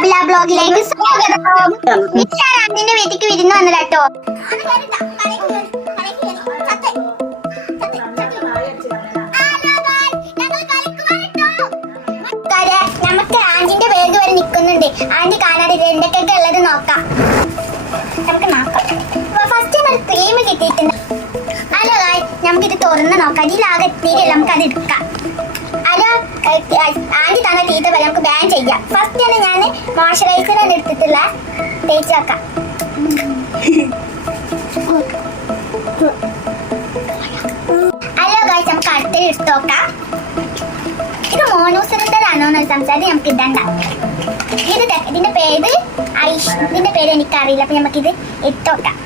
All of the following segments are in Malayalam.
ബാബില ബ്ലോഗിലേക്ക് സ്വാഗതം. ആന്റിന്റെ വീട്ടിക്ക് വിരുന്ന് വന്നതാട്ടോ. നമുക്ക് ആന്റിന്റെ ബാഗ് വരെ നിൽക്കുന്നുണ്ട്. ആന്റി കാണാതെ എന്തൊക്കെയൊക്കെ ഉള്ളത് നോക്കാം. നമുക്ക് നോക്കാം. ഫസ്റ്റ് നമ്മൾ ക്രീം കിട്ടിയിട്ടുണ്ട്. ഹലോ ഗായ്സ്, നമുക്കിത് തുറന്ന് നോക്കാം. ഇതിലാകെ എത്തിയില്ല, നമുക്കത് എടുക്കാം. ഹലോ ആന്റി തന്നെ തീറ്റ പോലെ നമുക്ക് ബാൻ ചെയ്യാം. ഫസ്റ്റ് തന്നെ ഞാൻ മോയ്സ്ചറൈസറാണ് എടുത്തിട്ടുള്ള തേച്ച് വെക്കാം. ഹലോ ഗായ്സ്, നമുക്ക് അടുത്തത് എടുത്ത് നോക്കാം. ഇത് മോണോസിലിണ്ടറാണോ എന്ന് സംസാരിച്ച് നമുക്ക് ഇടണ്ട. ഇതിന്റെ പേര് ഐഷ്, ഇതിന്റെ പേര് എനിക്കറിയില്ല. അപ്പൊ നമുക്കിത് ഇട്ട് നോക്കാം.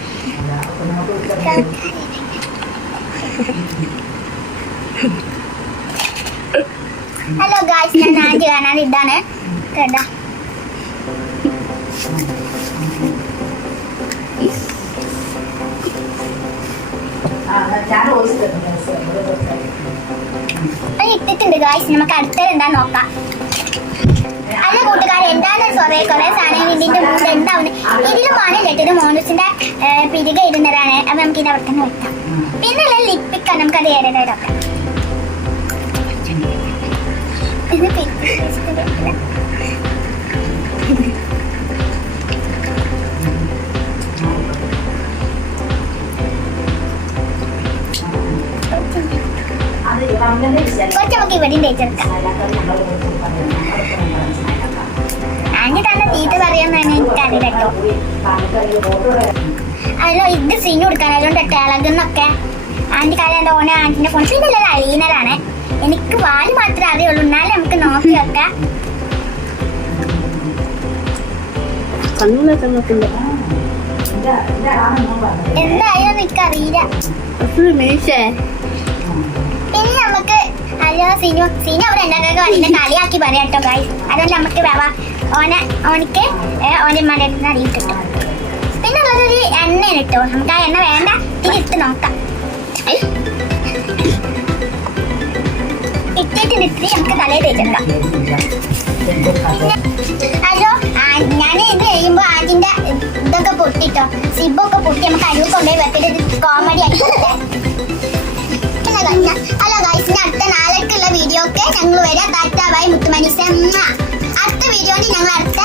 ഹലോ ഗായ്സ്, ഞാൻ ആന്റി കാണാൻ ഇതാണ് കേട്ടാ. ഇട്ടിട്ടുണ്ട് ഗായ്സ്. നമുക്ക് അടുത്തത് എന്താ നോക്കാം. അല്ല കൂട്ടുകാരെ, എന്താണ് കുറെ സാധനങ്ങൾ ഇതിന്റെ മുകളിൽ എന്താവുന്നത്. ഇതിലും ആണ് ഇത് മോണൂസിന്റെ പിരിക ഇടുന്നതാണ്. അപ്പൊ നമുക്ക് ഇത് അവിടെ തന്നെ വെക്കാം. പിന്നെ ലിപ്പിക്ക നമുക്കത് ഏറെ വെക്കാം. കുറച്ച് നമുക്ക് ഇവിടെയും തേച്ചെടുക്കാം. ആന്റി തന്നെ തീറ്റ പറയാന്നാണ് എനിക്കറിയില്ല കേട്ടോ. അല്ലോ ഇത് സീൻ കൊടുക്കാൻ അതുകൊണ്ട് ഇളകുന്നൊക്കെ ആന്റി കാര്യം ഓനെ ആന്റിന്റെ ഫോൺ. പിന്നെ അലീനറാണ്. എനിക്ക് വാല് മാത്രമേ അറിയുള്ളൂ. എന്നാലും നമുക്ക് നോക്കി വെക്കാം. എന്തായാലും എനിക്കറിയില്ല. പിന്നെ നമുക്ക് ഹലോ സീനു അവിടെ ഉണ്ടാക്കുക അതിന്റെ കളിയാക്കി പറയാം കേട്ടോ ഗായ്സ്. അതുകൊണ്ട് നമുക്ക് ഓനിക്ക് ഓൻ്റെ മരത്തിന് അറിയി കിട്ടും. പിന്നെ ഉള്ളതൊരു എണ്ണയാണ് കേട്ടോ. നമുക്ക് ആ എണ്ണ വേണ്ട, തിരിട്ട് നോക്കാം. ഇട്ടിട്ട് നമുക്ക് തലയിൽ തേച്ചെടുക്കാം. ഹലോ, ഞാൻ ഇത് കഴിയുമ്പോൾ ആദ്യന്റെ ഇതൊക്കെ പൊട്ടിട്ടോ, സിബൊക്കെ പൊട്ടി നമുക്ക് അരിവ് കൊണ്ടുപോയി വെച്ചിട്ട് കോമഡി ആയിക്കോട്ടെ. ഹലോ ഗൈസ്, അടുത്ത നാളേക്കുള്ള വീഡിയോ ഒക്കെ ഞങ്ങൾ വരാം. ടാറ്റ ബൈ മുത്തുമണി. അടുത്ത വീഡിയോയിൽ ഞങ്ങൾ അടുത്ത